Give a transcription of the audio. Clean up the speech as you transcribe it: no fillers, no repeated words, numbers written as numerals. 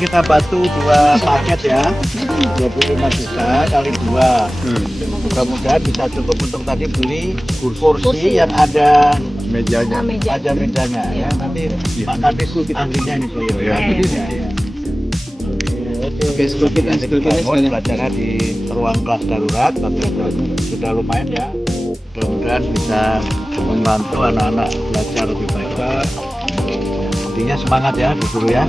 kita bantu 2 paket ya, 25 juta kali 2. Mudah-mudahan bisa cukup untuk tadi beli kursi yang ada Mejanya. ada mejanya ya. Nanti Pak Kadis ahlinya ini beliau ya. Oke, belajarnya di ruang kelas darurat, tapi sudah lumayan ya. Mudah-mudahan bisa membantu anak-anak belajar lebih baik. Intinya semangat ya, Bu Guru ya.